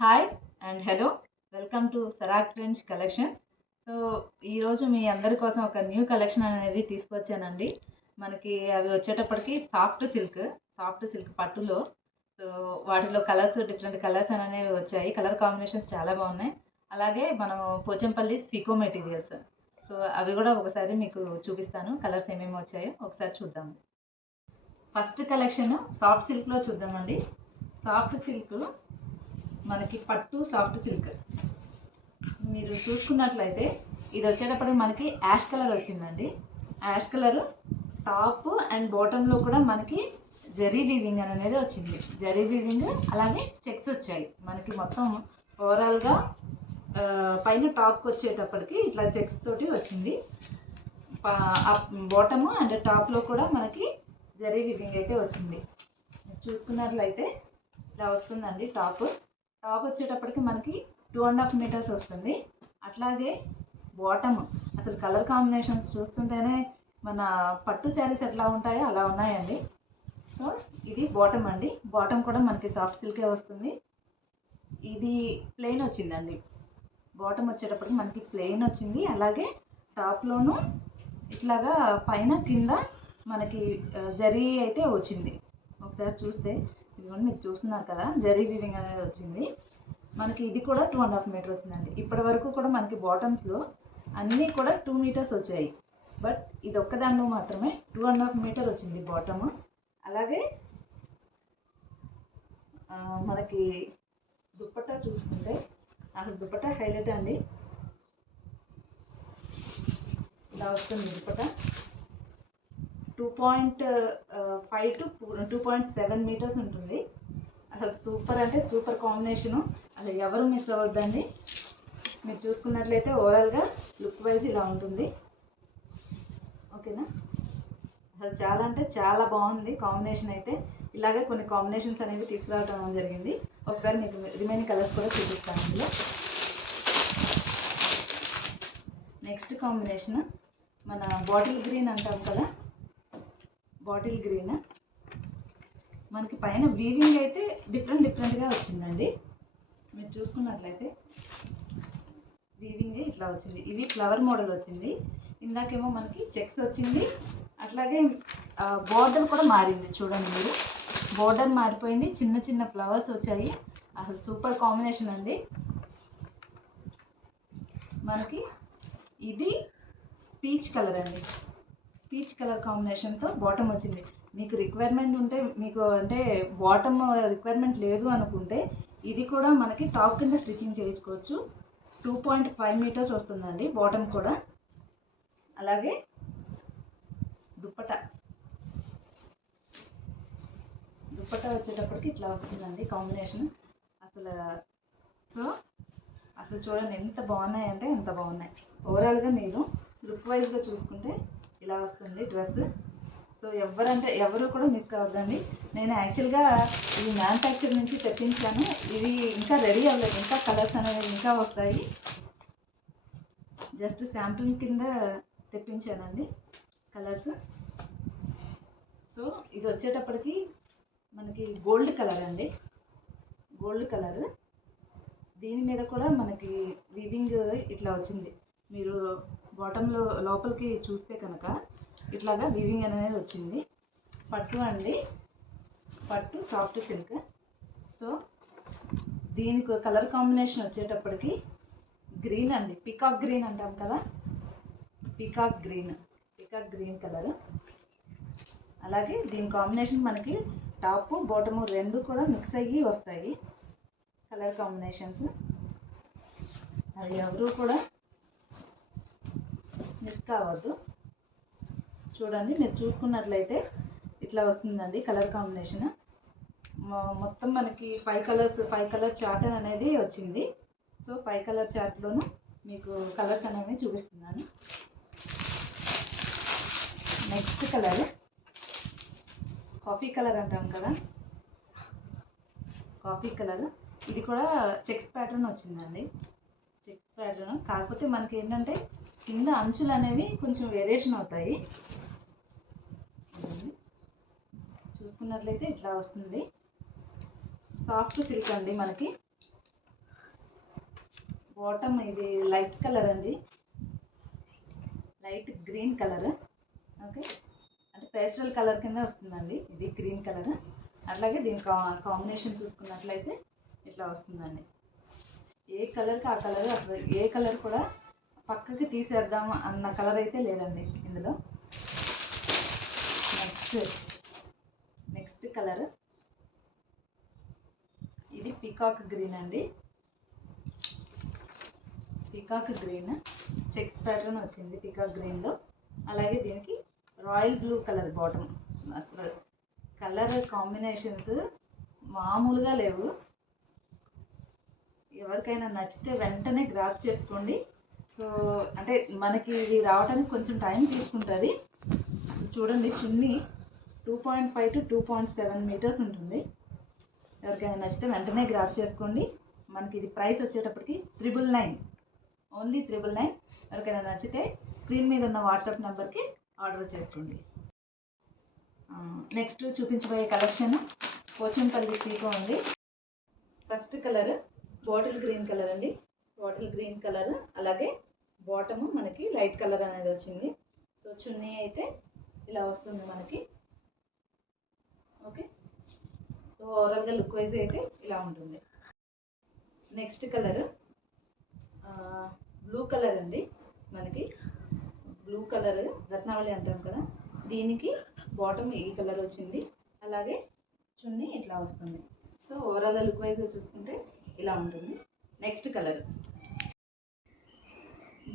Hi and hello, welcome to సరాక్ trends collections. So ఈరోజు మీ అందరి కోసం ఒక న్యూ కలెక్షన్ అనేది తీసుకొచ్చానండి. మనకి అవి వచ్చేటప్పటికి సాఫ్ట్ సిల్క్ పట్టులో. సో వాటిలో కలర్స్, డిఫరెంట్ కలర్స్ అనేవి వచ్చాయి. కలర్ కాంబినేషన్స్ చాలా బాగున్నాయి. అలాగే మనం పోచంపల్లి సీకో మెటీరియల్స్, సో అవి కూడా ఒకసారి మీకు చూపిస్తాను. కలర్స్ ఏమేమి వచ్చాయో ఒకసారి చూద్దాము. ఫస్ట్ కలెక్షన్ సాఫ్ట్ సిల్క్లో చూద్దామండి. సాఫ్ట్ సిల్క్ మనకి పట్టు సాఫ్ట్ సిల్క్ మీరు చూసుకున్నట్లయితే ఇది వచ్చేటప్పటికి మనకి యాష్ కలర్ వచ్చిందండి. యాష్ కలర్ టాప్ అండ్ బాటంలో కూడా మనకి జరీ వీవింగ్ అనేది వచ్చింది. జరీ వీవింగ్ అలాగే చెక్స్ వచ్చాయి మనకి. మొత్తం ఓవరాల్గా పైన టాప్కి వచ్చేటప్పటికి ఇట్లా చెక్స్ తోటి వచ్చింది. బాటమ్ అండ్ టాప్లో కూడా మనకి జరీ వీవింగ్ అయితే వచ్చింది. చూసుకున్నట్లయితే ఇలా వస్తుందండి. టాప్ వచ్చేటప్పటికి మనకి 2.5 మీటర్స్ వస్తుంది. అట్లాగే బాటమ్ అసలు కలర్ కాంబినేషన్స్ చూస్తుంటేనే మన పట్టు శారీస్ ఎట్లా ఉంటాయో అలా ఉన్నాయండి. సో ఇది బాటమ్ అండి. బాటమ్ కూడా మనకి సాఫ్ట్ సిల్కే వస్తుంది. ఇది ప్లెయిన్ వచ్చిందండి. బాటమ్ వచ్చేటప్పటికి మనకి ప్లెయిన్ వచ్చింది. అలాగే టాప్లోనూ ఇట్లాగా పైన కింద మనకి జరీ అయితే వచ్చింది. ఒకసారి చూస్తే ఇదిగోండి, మీరు చూస్తున్నారు కదా, జరీ వీవింగ్ అనేది వచ్చింది మనకి. ఇది కూడా 2.5 మీటర్ వచ్చిందండి. ఇప్పటి వరకు కూడా మనకి బాటమ్స్లో అన్నీ కూడా 2 మీటర్స్ వచ్చాయి. బట్ ఇది ఒక్కదానిలో మాత్రమే 2.5 మీటర్ వచ్చింది బాటమ్. అలాగే మనకి దుప్పట్టా చూసుకుంటే అసలు దుప్పట్టా హైలైట్ అండి. ఇలా వస్తుంది దుప్పట్టా. 2.5 to 2.7 మీటర్స్ ఉంటుంది. అసలు సూపర్ అంటే సూపర్ కాంబినేషను. అసలు ఎవరు మిస్ అవ్వద్దండి. మీరు చూసుకున్నట్లయితే ఓవరాల్గా లుక్ వైజ్ ఇలా ఉంటుంది. ఓకేనా? అసలు చాలా అంటే చాలా బాగుంది కాంబినేషన్ అయితే. ఇలాగే కొన్ని కాంబినేషన్స్ అనేవి తీసుకురావడం జరిగింది. ఒకసారి మీకు రిమైనింగ్ కలర్స్ కూడా చూపిస్తాను ఇందులో. నెక్స్ట్ కాంబినేషన్ మన బాటిల్ గ్రీన్ అంటాం కదా, బాటిల్ గ్రీన్. మనకి పైన వీవింగ్ అయితే డిఫరెంట్గా వచ్చిందండి. మీరు చూసుకున్నట్లయితే వీవింగ్ ఇట్లా వచ్చింది. ఇవి ఫ్లవర్ మోడల్ వచ్చింది. ఇందాకేమో మనకి చెక్స్ వచ్చింది. అట్లాగే బోర్డర్ కూడా మారింది. చూడండి మీరు, బోర్డర్ మారిపోయింది. చిన్న చిన్న ఫ్లవర్స్ వచ్చాయి. అసలు సూపర్ కాంబినేషన్ అండి. మనకి ఇది పీచ్ కలర్ అండి. పీచ్ కలర్ కాంబినేషన్తో బాటమ్ వచ్చింది. మీకు రిక్వైర్మెంట్ ఉంటే, మీకు అంటే బాటమ్ రిక్వైర్మెంట్ లేదు అనుకుంటే ఇది కూడా మనకి టాప్ కింద స్టిచ్చింగ్ చేయించుకోవచ్చు. 2.5 మీటర్స్ వస్తుందండి బాటమ్ కూడా. అలాగే దుప్పట్టా వచ్చేటప్పటికి ఇట్లా వస్తుందండి కాంబినేషన్. అసలు చూడండి ఎంత బాగున్నాయి అంటే ఎంత బాగున్నాయి. ఓవరాల్గా మీరు లుక్ వైజ్గా చూసుకుంటే ఇలా వస్తుంది డ్రెస్. సో ఎవరు కూడా మిస్ కావద్దండి. నేను యాక్చువల్గా ఇది మ్యానుఫ్యాక్చర్ నుంచి తెప్పించాను. ఇది ఇంకా రెడీ అవ్వలేదు. ఇంకా కలర్స్ అనేవి ఇంకా వస్తాయి. జస్ట్ శాంపుల్ కింద తెప్పించానండి కలర్స్. సో ఇది వచ్చేటప్పటికి మనకి గోల్డ్ కలర్ అండి. Gold colour. దీని మీద కూడా మనకి వీవింగ్ ఇట్లా వచ్చింది. మీరు బాటంలో లోపలికి చూస్తే కనుక ఇట్లాగా వీవింగ్ అనేది వచ్చింది. పట్టు అండి, పట్టు సాఫ్ట్ సిల్క్. సో దీనికి కలర్ కాంబినేషన్ వచ్చేటప్పటికి గ్రీన్ అండి. పీకాక్ గ్రీన్ అంటాం కదా, పీకాక్ గ్రీన్ కలర్. అలాగే దీని కాంబినేషన్ మనకి టాప్ బాటము రెండు కూడా మిక్స్ అయ్యి వస్తాయి కలర్ కాంబినేషన్స్. అది ఎవరు కూడా మిస్ కావద్దు. చూడండి, మీరు చూసుకున్నట్లయితే ఇట్లా వస్తుందండి కలర్ కాంబినేషన్. మొత్తం మనకి 5 కలర్ చార్ట్ అనేది వచ్చింది. సో 5 కలర్ చార్ట్లోనూ మీకు కలర్స్ అనేవి చూపిస్తున్నాను. నెక్స్ట్ కలర్ కాఫీ కలర్ అంటాం కదా, కాఫీ కలర్. ఇది కూడా చెక్స్ ప్యాటర్న్ వచ్చిందండి. చెక్స్ ప్యాటర్న్ కాకపోతే మనకి ఏంటంటే కింద అంచులు అనేవి కొంచెం వేరియేషన్ అవుతాయి. చూసుకున్నట్లయితే ఇట్లా వస్తుంది. సాఫ్ట్ సిల్క్ అండి మనకి. బాటమ్ ఇది లైట్ కలర్ అండి, లైట్ గ్రీన్ కలర్. ఓకే, అంటే పేస్టల్ కలర్ కింద వస్తుందండి ఇది గ్రీన్ కలర్. అట్లాగే దీని కాంబినేషన్ చూసుకున్నట్లయితే ఇట్లా వస్తుందండి. ఏ కలర్కి ఆ కలర్, అసలు ఏ కలర్ కూడా పక్కకి తీసేద్దాం అన్న కలర్ అయితే లేదండి ఇందులో. నెక్స్ట్ కలర్ ఇది పీకాక్ గ్రీన్ అండి. పీకాక్ గ్రీన్ చెక్స్ ప్యాటర్న్ వచ్చింది పీకాక్ గ్రీన్లో. అలాగే దీనికి రాయల్ బ్లూ కలర్ బాటమ్. అసలు కలర్ కాంబినేషన్స్ మామూలుగా లేవు. ఎవరికైనా నచ్చితే వెంటనే గ్రాప్ చేసుకోండి. సో అంటే మనకి ఇది రావడానికి కొంచెం టైం తీసుకుంటుంది. చూడండి, చున్నీ 2.5 to 2.7 మీటర్స్ ఉంటుంది. ఎవరికైనా నచ్చితే వెంటనే గ్రాప్ చేసుకోండి. మనకి ఇది ప్రైస్ వచ్చేటప్పటికి 999, ఓన్లీ 999. ఎవరికైనా నచ్చితే స్క్రీన్ మీద ఉన్న వాట్సాప్ నెంబర్కి ఆర్డర్ చేసుకోండి. నెక్స్ట్ చూపించబోయే కలెక్షన్ పోచంపల్లి సీకో ఉంది. First colour bottle green colour అండి, బాటిల్ గ్రీన్ కలర్. అలాగే బాటమ్ మనకి లైట్ కలర్ అనేది వచ్చింది. సో చున్నీ అయితే ఇలా వస్తుంది మనకి. ఓకే, సో ఓవరాల్గా లుక్ వైజ్ అయితే ఇలా ఉంటుంది. నెక్స్ట్ కలర్ బ్లూ కలర్ అండి. మనకి బ్లూ కలర్ రత్నావళి అంటాం కదా, దీనికి బాటమ్ ఈ కలర్ వచ్చింది. అలాగే చున్నీ ఇట్లా వస్తుంది. సో ఓవరాల్గా లుక్ వైజ్గా చూసుకుంటే ఇలా ఉంటుంది. నెక్స్ట్ కలర్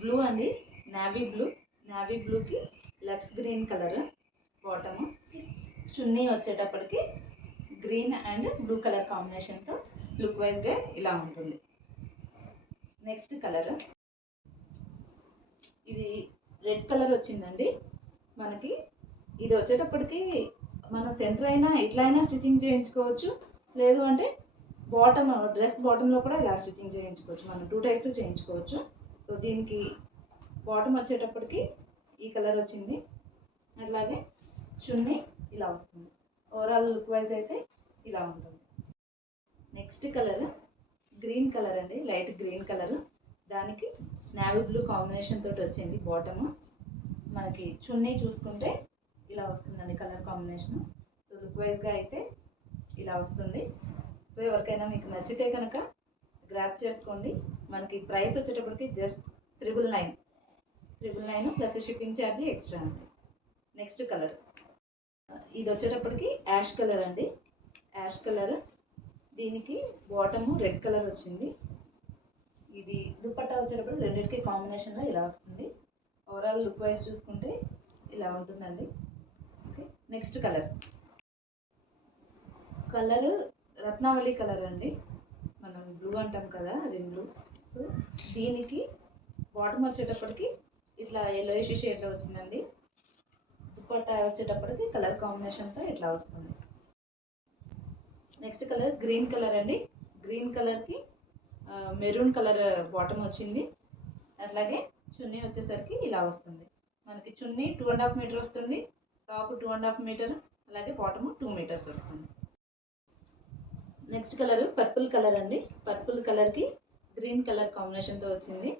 బ్లూ అండి, నావీ బ్లూ. నావీ బ్లూకి లక్స్ గ్రీన్ కలర్ బాటము. చున్నీ వచ్చేటప్పటికి గ్రీన్ అండ్ బ్లూ కలర్ కాంబినేషన్తో లుక్ వైజ్గా ఇలా ఉంటుంది. నెక్స్ట్ కలర్ ఇది రెడ్ కలర్ వచ్చిందండి మనకి. ఇది వచ్చేటప్పటికి మన సెంటర్ అయినా ఇట్లా అయినా స్టిచ్చింగ్ చేయించుకోవచ్చు, లేదు అంటే బాటమ్ డ్రెస్ బాటంలో కూడా ఇలా స్టిచ్చింగ్ చేయించుకోవచ్చు. మనం 2 టైప్స్ చేయించుకోవచ్చు. సో దీనికి బాటమ్ వచ్చేటప్పటికి ఈ కలర్ వచ్చింది. అట్లాగే చున్నీ ఇలా వస్తుంది. ఓవరాల్ లుక్ వైజ్ అయితే ఇలా ఉంటుంది. నెక్స్ట్ కలర్ గ్రీన్ కలర్ అండి, లైట్ గ్రీన్ కలర్. దానికి నావీ బ్లూ కాంబినేషన్ తోటి వచ్చింది బాటమ్. మనకి చున్నీ చూసుకుంటే ఇలా వస్తుందండి కలర్ కాంబినేషన్. సో లుక్ వైజ్గా అయితే ఇలా వస్తుంది. సో ఎవరికైనా మీకు నచ్చితే కనుక గ్రాప్ చేసుకోండి. మనకి ప్రైస్ వచ్చేటప్పటికి just 999 plus shipping charge extra అండి. నెక్స్ట్ కలర్ ఇది వచ్చేటప్పటికి యాష్ కలర్ అండి, యాష్ కలర్. దీనికి బాటము రెడ్ కలర్ వచ్చింది. ఇది దుపట్టా వచ్చేటప్పుడు రెండింటికి కాంబినేషన్లో ఇలా వస్తుంది. ఓవరాల్ లుక్ వైజ్ చూసుకుంటే ఇలా ఉంటుందండి. ఓకే, నెక్స్ట్ కలర్ రత్నావళి కలర్ అండి. మనం బ్లూ అంటాం కదా, రిన్ బ్లూ. సో దీనికి బాటమ్ వచ్చేటప్పటికి ఇట్లా ఎల్లోయిష్ షేడ్లో వచ్చిందండి. దుపట్టా వచ్చేటప్పటికి కలర్ కాంబినేషన్తో ఇట్లా వస్తుంది. నెక్స్ట్ కలర్ గ్రీన్ కలర్ అండి. గ్రీన్ కలర్కి మెరూన్ కలర్ బాటమ్ వచ్చింది. అట్లాగే చున్నీ వచ్చేసరికి ఇలా వస్తుంది. మనకి చున్నీ 2.5 మీటర్ వస్తుంది, టాప్ 2.5 మీటర్, అలాగే బాటమ్ 2 మీటర్స్ వస్తుంది. నెక్స్ట్ కలర్ పర్పుల్ కలర్ అండి. పర్పుల్ కలర్కి గ్రీన్ కలర్ కాంబినేషన్తో వచ్చింది.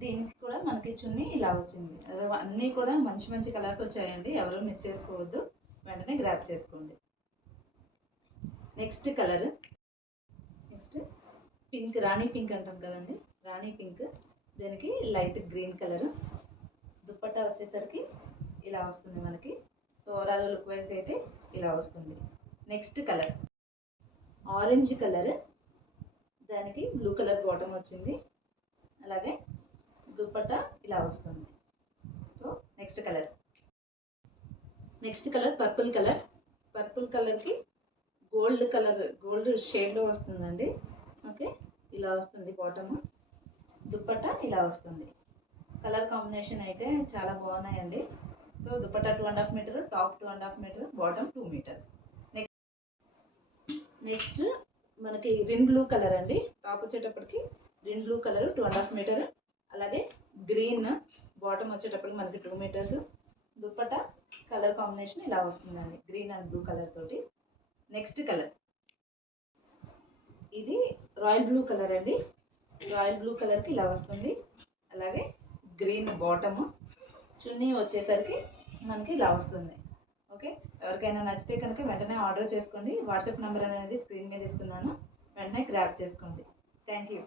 దీనికి కూడా మనకి చున్నీ ఇలా వచ్చింది. అన్నీ కూడా మంచి మంచి కలర్స్ వచ్చాయండి, ఎవరు మిస్ చేసుకోవద్దు, వెంటనే గ్రాప్ చేసుకోండి. నెక్స్ట్ కలర్ పింక్, రాణి పింక్ అంటాం కదండి, రాణి పింక్. దీనికి లైట్ గ్రీన్ కలర్. దుపట్టా వచ్చేసరికి ఇలా వస్తుంది మనకి. ఓవరాల్ లుక్ వైజ్ అయితే ఇలా వస్తుంది. Next colour orange colour. దానికి బ్లూ కలర్ బాటమ్ వచ్చింది. అలాగే దుపట్టా ఇలా వస్తుంది. So next colour purple colour. Purple కలర్కి గోల్డ్ షేడ్లో వస్తుందండి. ఓకే, ఇలా వస్తుంది బాటమ్. దుపట్టా ఇలా వస్తుంది. కలర్ కాంబినేషన్ అయితే చాలా బాగున్నాయండి. So dupatta 2.5 meter, top 2.5 meter, bottom 2 meters. Next మనకి రిన్ బ్లూ కలర్ అండి. టాప్ వచ్చేటప్పటికి రిన్ బ్లూ కలర్ 2.5 మీటర్, అలాగే గ్రీన్ బాటమ్ వచ్చేటప్పటికి మనకి 2 మీటర్స్. దుపట్టా కలర్ కాంబినేషన్ ఇలా వస్తుందండి, గ్రీన్ అండ్ బ్లూ కలర్ తోటి. నెక్స్ట్ కలర్ ఇది రాయల్ బ్లూ కలర్ అండి. రాయల్ బ్లూ కలర్కి ఇలా వస్తుంది. అలాగే గ్రీన్ బాటము, చున్నీ వచ్చేసరికి మనకి ఇలా వస్తుంది. ఓకే, ఎవరికైనా నచ్చితే కనుక వెంటనే ఆర్డర్ చేసుకోండి. వాట్సాప్ నెంబర్ అనేది స్క్రీన్ మీద ఇస్తున్నాను, వెంటనే గ్రాప్ చేసుకోండి. Thank you.